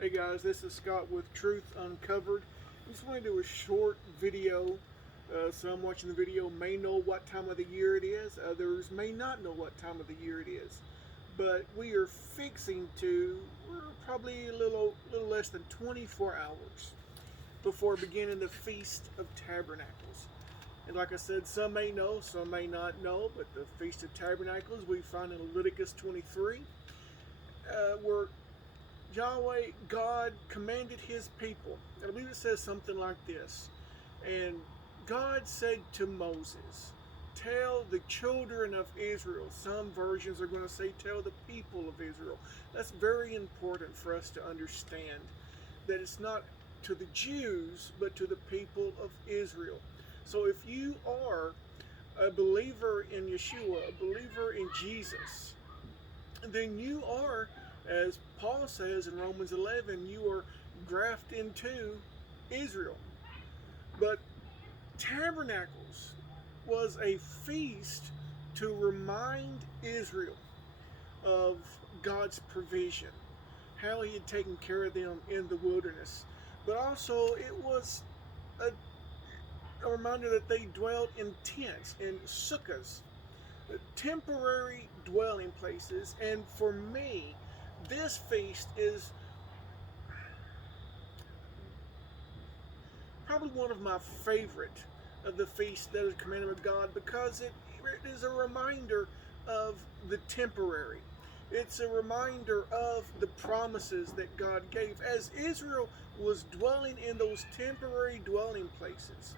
Hey guys, this is Scott with Truth Uncovered. I just want to do a short video. Some watching the video may know what time of the year it is. Others may not know what time of the year it is. But we are we're probably a little less than 24 hours before beginning the Feast of Tabernacles. And like I said, some may know, some may not know, but the Feast of Tabernacles we find in Leviticus 23, where Yahweh, God, commanded his people. I believe it says something like this. And God said to Moses, tell the children of Israel. Some versions are going to say tell the people of Israel. That's very important for us to understand, that it's not to the Jews, but to the people of Israel. So if you are a believer in Yeshua, a believer in Jesus, then you are, as Paul says in Romans 11, you are grafted into Israel. But Tabernacles was a feast to remind Israel of God's provision, how he had taken care of them in the wilderness. But also it was a reminder that they dwelt in tents, in sukkahs, temporary dwelling places. And for me, this feast is probably one of my favorite of the feasts that is commanded of God, because it is a reminder of the temporary. It's a reminder of the promises that God gave. As Israel was dwelling in those temporary dwelling places,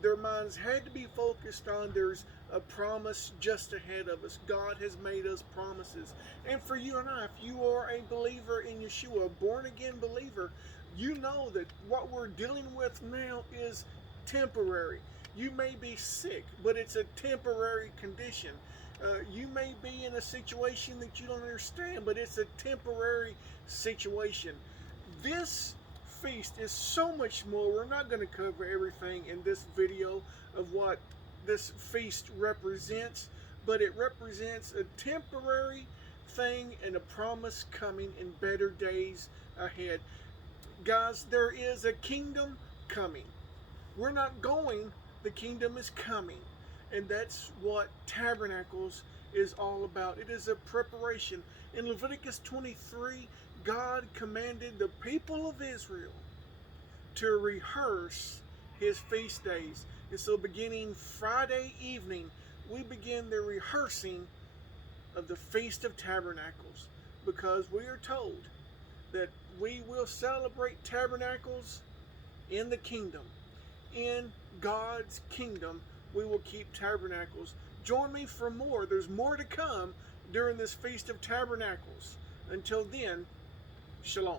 their minds had to be focused on there's a promise just ahead of us. God has made us promises. And for you and I, if you are a believer in Yeshua, a born-again believer, you know that what we're dealing with now is temporary. You may be sick, but it's a temporary condition. You may be in a situation that you don't understand, but it's a temporary situation. This feast is so much more. We're not going to cover everything in this video of what this feast represents, but it represents a temporary thing and a promise coming in better days ahead. Guys, there is a kingdom coming. We're not going, the kingdom is coming. And that's what Tabernacles is all about. It is a preparation. In Leviticus 23, God commanded the people of Israel to rehearse his feast days. And so beginning Friday evening, we begin the rehearsing of the Feast of Tabernacles, because we are told that we will celebrate Tabernacles in the kingdom. In God's kingdom, we will keep Tabernacles. Join me for more. There's more to come during this Feast of Tabernacles. Until then, Shalom.